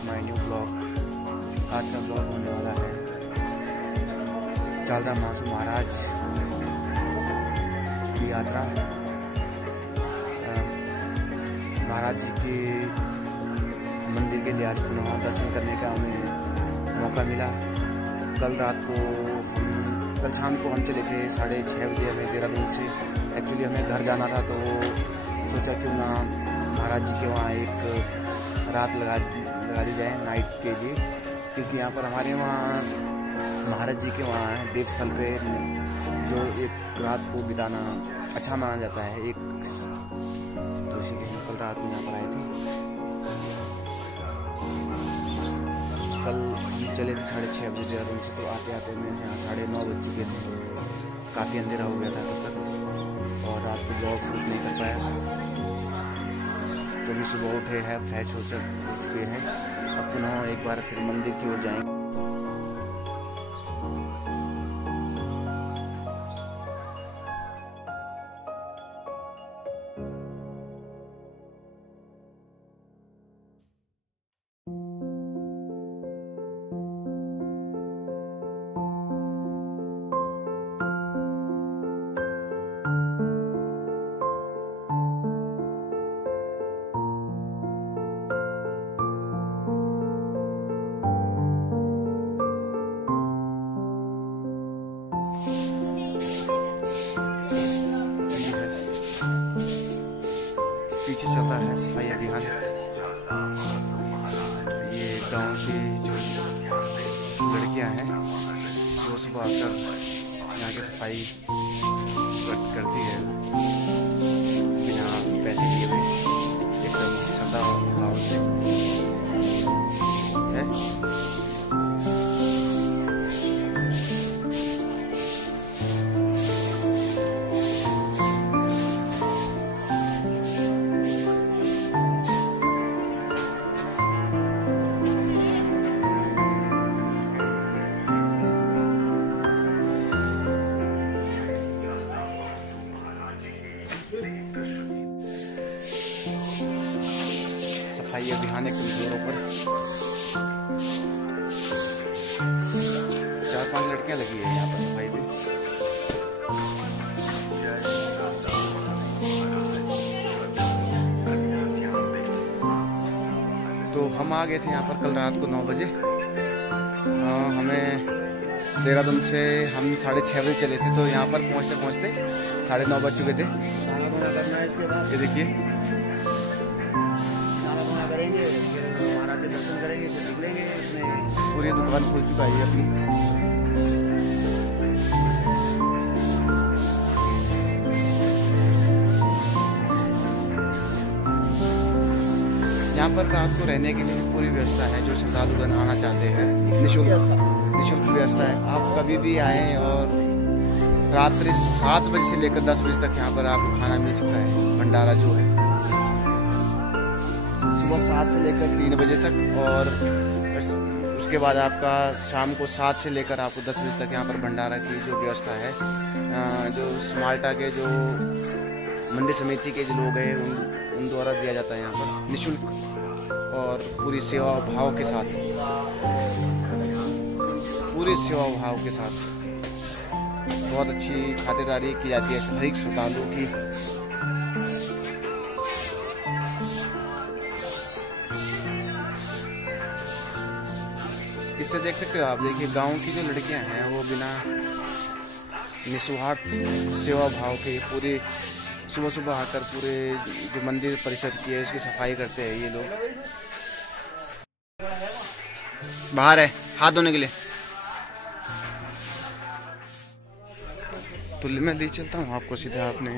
My new blog. आज का blog होने वाला है चालदा मासू महाराज की यात्रा। महाराज जी के मंदिर के लिए आज पुनः दर्शन करने का हमें मौका मिला। कल शाम को हम चले थे 6:30 बजे हमें देहरादून से। एक्चुअली हमें घर जाना था तो सोचा क्यों ना महाराज जी के वहाँ एक रात लगा दी जाए नाइट के लिए, क्योंकि यहाँ पर हमारे वहाँ महाराज जी के वहाँ है देवस्थल पे जो एक रात को बिताना अच्छा माना जाता है। एक तो इसी के कल रात को यहाँ पर आए थे। कल हम चले थे 6:30 बजे देहरादून से, तो आते आते में यहाँ 9:30 बज चुके थे। काफ़ी अंधेरा हो गया था तब तक और रात को ब्लॉग शूट नहीं कर पाया। कभी सुबह उठे हैं, फ्रेश हो चुके हैं, अब पुनः एक बार फिर मंदिर की ओर जाएंगे। पीछे चल रहा है सफाई अभियान। ये गांव की जो लड़कियां हैं वो सुबह आकर यहाँ की सफाई करती है बिना पैसे लिए हुए, एकदम श्रद्धा भाव से है। सफाई अभियान एक कमजोरों पर 4-5 लड़कियां लगी है यहाँ पर सफाई पे। तो हम आ गए थे यहाँ पर कल रात को 9 बजे। हमें देहरादून से हम 6:30 बजे चले थे, तो यहाँ पर पहुँचते पहुँचते 9:30 बज चुके थे। खाना वाना करना है, इसके बाद ये देखिए खाना वाना करेंगे, फिर महाराज के दर्शन करेंगे, फिर निकलेंगे। इसमें पूरी दुकान खुल चुका है अपनी। यहाँ पर रात को रहने के लिए पूरी व्यवस्था है। जो श्रद्धालुगण आना चाहते हैं, निःशुल्क व्यवस्था है। आप कभी भी आएँ और रात्रि 7 बजे से लेकर 10 बजे तक यहाँ पर आपको खाना मिल सकता है। भंडारा जो है सुबह 7 से लेकर 3 बजे तक, और उसके बाद आपका शाम को 7 से लेकर आपको 10 बजे तक यहाँ पर भंडारा की जो व्यवस्था है, जो समाल्टा के जो मंदिर समिति के जो लोग हैं उन द्वारा दिया जाता है यहाँ पर निःशुल्क और पूरी सेवा भाव के साथ, पूरी सेवा भाव के साथ बहुत अच्छी खातिरदारी की जाती है हर एक श्रद्धालु की। इससे देख सकते हो आप, देखिए गांव की जो लड़कियां हैं वो बिना निस्वार्थ सेवा भाव के पूरे सुबह सुबह आकर पूरे जो मंदिर परिसर की है उसकी सफाई करते हैं। ये लोग बाहर है हाथ धोने के लिए। तो मैं ले चलता हूँ आपको सीधा अपने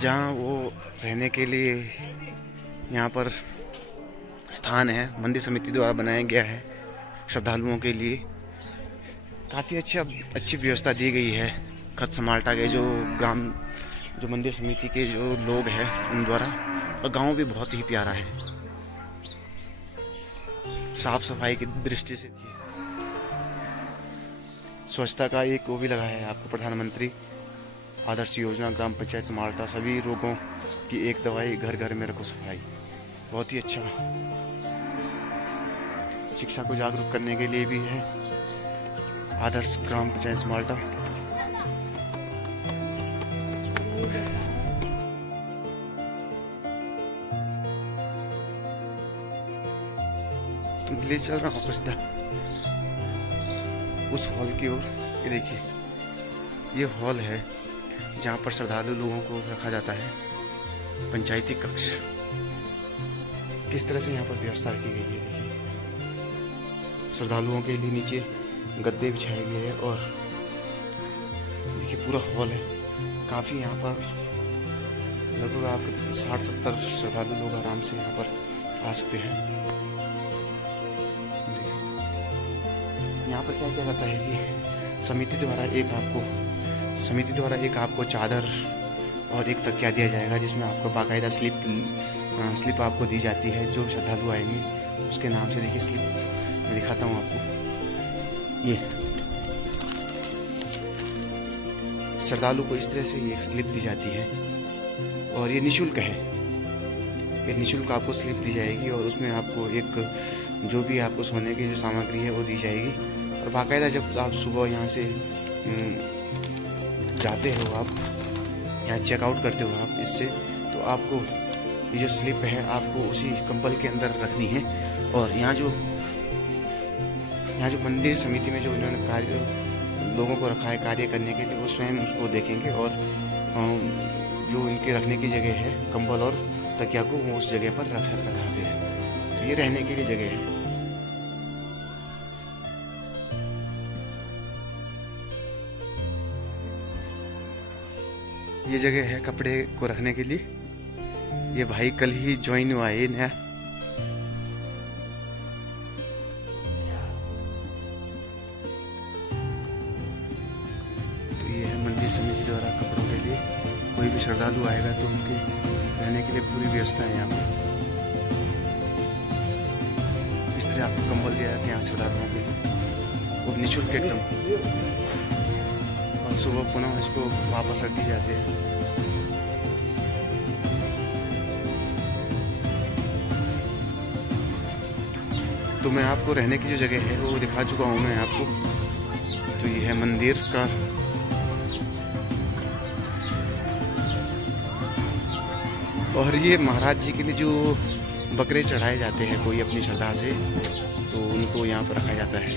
जहाँ वो रहने के लिए यहाँ पर स्थान है, मंदिर समिति द्वारा बनाया गया है श्रद्धालुओं के लिए। काफ़ी अच्छी व्यवस्था दी गई है खत समाल्टा के जो मंदिर समिति के जो लोग हैं उन द्वारा। और गांव भी बहुत ही प्यारा है, साफ सफाई की दृष्टि से। स्वच्छता का एक वो भी लगा है आपको, प्रधानमंत्री आदर्श योजना ग्राम पंचायत समाल्टा, सभी रोगों की एक दवाई, घर घर में रखो सफाई। बहुत ही अच्छा। शिक्षा को जागरूक करने के लिए भी है आदर्श ग्राम पंचायत समाल्टा। ले चल रहा हूँ सीधा उस हॉल की ओर। ये देखिए ये हॉल है जहाँ पर श्रद्धालु लोगों को रखा जाता है। पंचायती कक्ष किस तरह से यहाँ पर व्यवस्था की गई है। देखिए श्रद्धालुओं के लिए नीचे गद्दे बिछाए गए हैं और देखिए पूरा हॉल है। काफ़ी यहाँ पर लगभग आप 60-70 श्रद्धालु लोग आराम से यहाँ पर आ सकते हैं। यहाँ पर क्या किया जाता है कि समिति द्वारा एक आपको चादर और एक तकिया दिया जाएगा, जिसमें आपको बाकायदा स्लिप आपको दी जाती है। जो श्रद्धालु आएंगे उसके नाम से, देखिए स्लिप मैं दिखाता हूँ आपको। ये श्रद्धालु को इस तरह से ये स्लिप दी जाती है और ये निःशुल्क है। ये निःशुल्क आपको स्लिप दी जाएगी और उसमें आपको एक जो भी आपको सोने की जो सामग्री है वो दी जाएगी। और बाकायदा जब आप सुबह यहाँ से जाते हो, आप यहाँ चेकआउट करते हो आप इससे, तो आपको ये जो स्लिप है आपको उसी कंबल के अंदर रखनी है। और यहाँ जो मंदिर समिति में जो इन्होंने लोगों को रखा है कार्य करने के लिए, वो स्वयं उसको देखेंगे और जो इनके रखने की जगह है कंबल और तकिया को वो उस जगह पर रखाते हैं। तो ये रहने के लिए जगह है। ये जगह है कपड़े को रखने के लिए। ये भाई कल ही ज्वाइन हुआ है नया। तो ये है मंदिर समिति द्वारा कपड़ों के लिए। कोई भी श्रद्धालु आएगा तो उनके रहने के लिए पूरी व्यवस्था है यहाँ पर। इस तरह आपको कंबल दिया जाते हैं श्रद्धालुओं के लिए, वो निःशुल्क एकदम। और सुबह पुनः इसको वापस रख दी जाते हैं। तो मैं आपको रहने की जो जगह है वो दिखा चुका हूँ मैं आपको। तो ये है मंदिर का और ये महाराज जी के लिए जो बकरे चढ़ाए जाते हैं कोई अपनी श्रद्धा से, तो उनको यहाँ पर रखा जाता है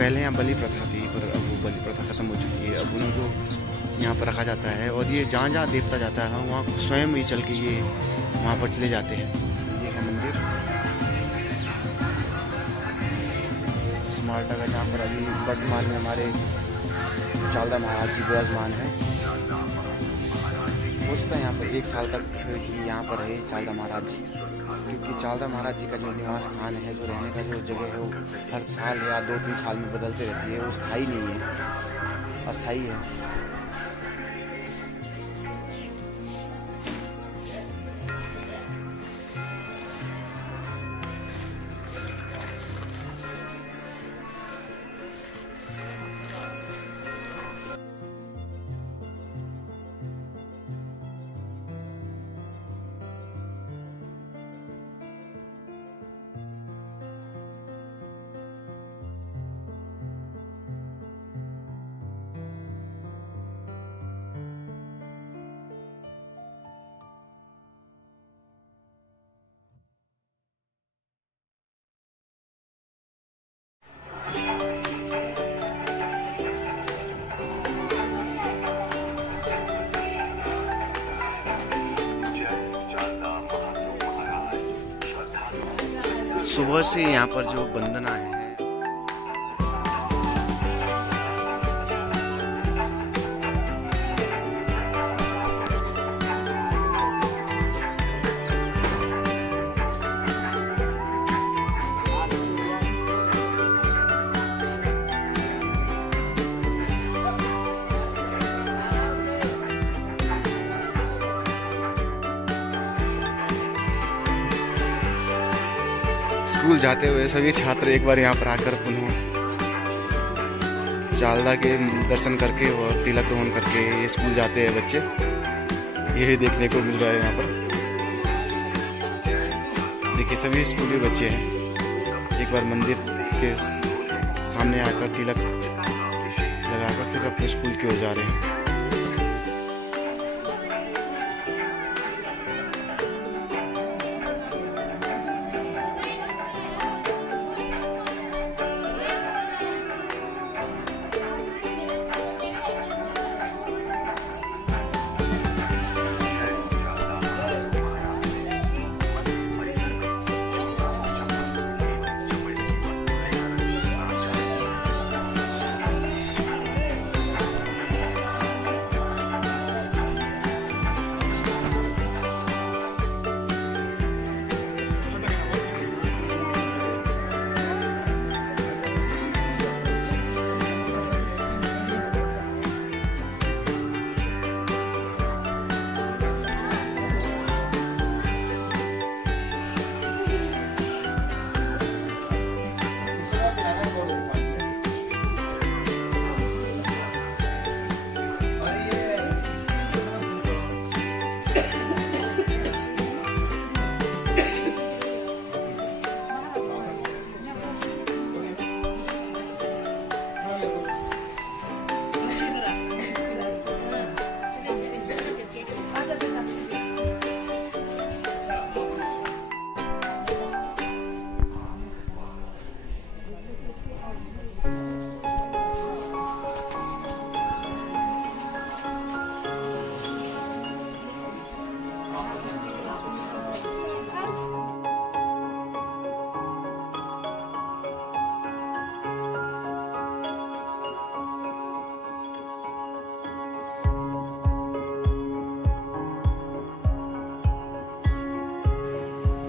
पहले यहाँ बलि प्रथा थी, पर अब वो बलि प्रथा ख़त्म हो चुकी है। अब उनको यहाँ पर रखा जाता है और ये जहाँ जहाँ देवता जाता है वहाँ स्वयं ही चल के ये वहाँ पर चले जाते हैं। ये है मंदिर स्मार्टा का, जहाँ पर अभी वर्तमान में हमारे चालदा महाराज जी विराजमान हैं। हो सकता है यहाँ पर 1 साल तक ही यहाँ पर रहे चालदा महाराज जी, क्योंकि चालदा महाराज जी का जो निवास स्थान है, जो रहने का जो जगह है, वो हर साल या 2-3 साल में बदलते रहती है। वो स्थायी नहीं है, अस्थायी है। सुबह से यहाँ पर जो वंदना है, स्कूल जाते हुए सभी छात्र एक बार यहाँ पर आकर पुनः चालदा के दर्शन करके और तिलक ग्रहण करके ये स्कूल जाते हैं बच्चे। यही देखने को मिल रहा है यहाँ पर। देखिए सभी स्कूली बच्चे हैं, एक बार मंदिर के सामने आकर तिलक लगाकर फिर अपने स्कूल की ओर जा रहे हैं।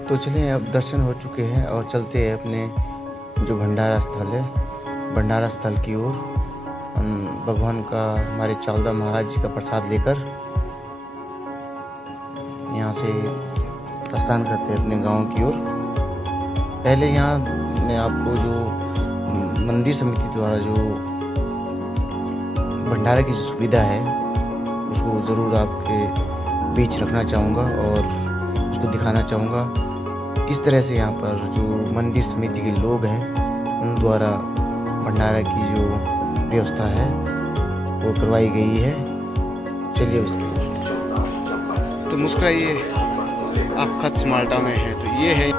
तो चलिए, अब दर्शन हो चुके हैं और चलते हैं अपने जो भंडारा स्थल है, भंडारा स्थल की ओर। भगवान का, हमारे चालदा महाराज जी का प्रसाद लेकर यहाँ से प्रस्थान करते हैं अपने गांव की ओर। पहले यहाँ मैं आपको जो मंदिर समिति द्वारा जो भंडारा की जो सुविधा है उसको ज़रूर आपके बीच रखना चाहूँगा और उसको दिखाना चाहूँगा किस तरह से यहाँ पर जो मंदिर समिति के लोग हैं उन द्वारा भंडारा की जो व्यवस्था है वो करवाई गई है। चलिए उसकी तो मुस्कुराइए, आप खत स्मार्टा में हैं तो ये है।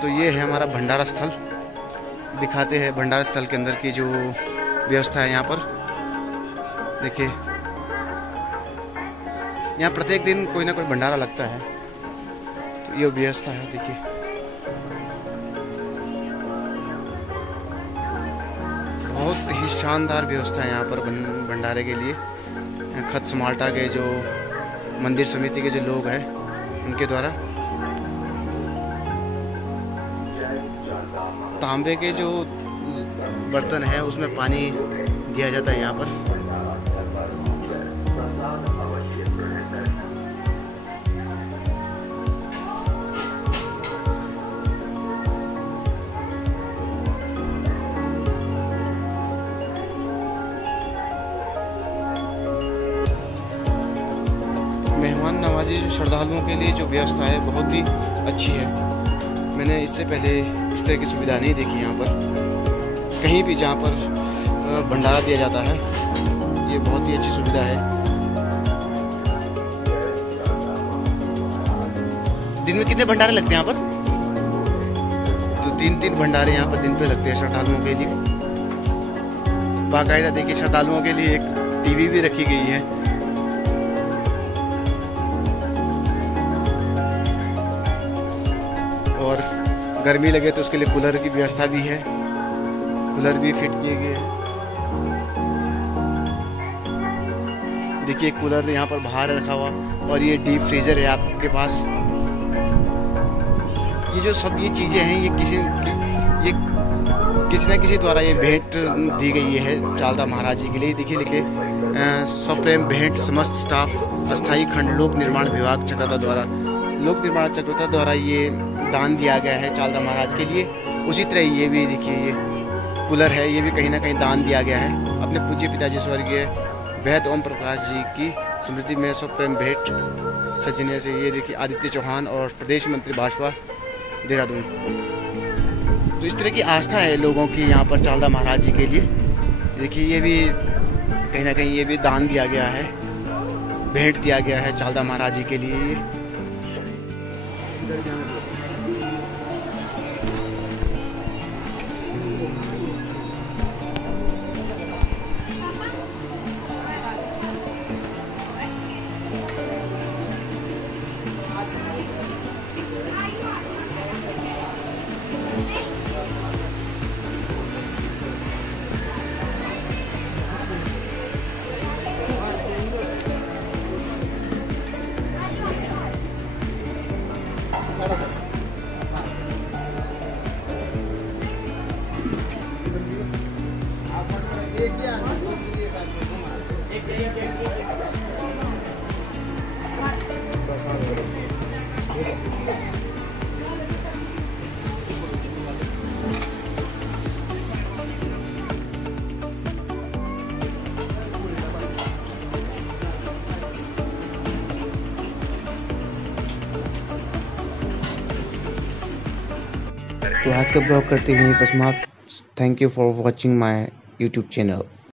तो ये है हमारा भंडारा स्थल। दिखाते हैं भंडारा स्थल के अंदर की जो व्यवस्था है यहाँ पर। देखिए यहाँ प्रत्येक दिन कोई ना कोई भंडारा लगता है, तो ये व्यवस्था है। देखिए बहुत ही शानदार व्यवस्था है यहाँ पर भंडारे के लिए। खत्स माल्टा के जो मंदिर समिति के जो लोग हैं उनके द्वारा तांबे के जो बर्तन है उसमें पानी दिया जाता है यहाँ पर। मेहमान नवाजी जो श्रद्धालुओं के लिए जो व्यवस्था है बहुत ही अच्छी है। मैंने इससे पहले इस तरह की सुविधा नहीं देखी यहाँ पर कहीं भी जहाँ पर भंडारा दिया जाता है। ये बहुत ही अच्छी सुविधा है। दिन में कितने भंडारे लगते हैं यहाँ पर? तो 3-3 भंडारे यहाँ पर दिन पे लगते हैं श्रद्धालुओं के लिए। बाकायदा देखिए श्रद्धालुओं के लिए एक टीवी भी रखी गई है। और गर्मी लगे तो उसके लिए कूलर की व्यवस्था भी है, कूलर भी फिट किए गए हैं। देखिए कूलर यहाँ पर बाहर रखा हुआ और ये डीप फ्रीजर है आपके पास। ये जो सब ये चीज़ें हैं ये किसी न किसी द्वारा ये भेंट दी गई है चालदा महाराज जी के लिए। देखिए लिखे सप्रेम भेंट समस्त स्टाफ अस्थाई खंड लोक निर्माण विभाग चक्रता द्वारा ये दान दिया गया है चालदा महाराज के लिए। उसी तरह ये भी देखिए ये कूलर है, ये भी कहीं ना कहीं दान दिया गया है अपने पूज्य पिताजी स्वर्गीय वैद्य ओम प्रकाश जी की स्मृति में सप्रेम भेंट सजने से। ये देखिए आदित्य चौहान और प्रदेश मंत्री भाजपा देहरादून। तो इस तरह की आस्था है लोगों की यहाँ पर चालदा महाराज जी के लिए। देखिए ये भी कहीं ना कहीं ये भी दान दिया गया है, भेंट दिया गया है चालदा महाराज जी के लिए। तो आज का ब्लॉग करते हुए बस समाप्त। Thank you for watching my YouTube channel.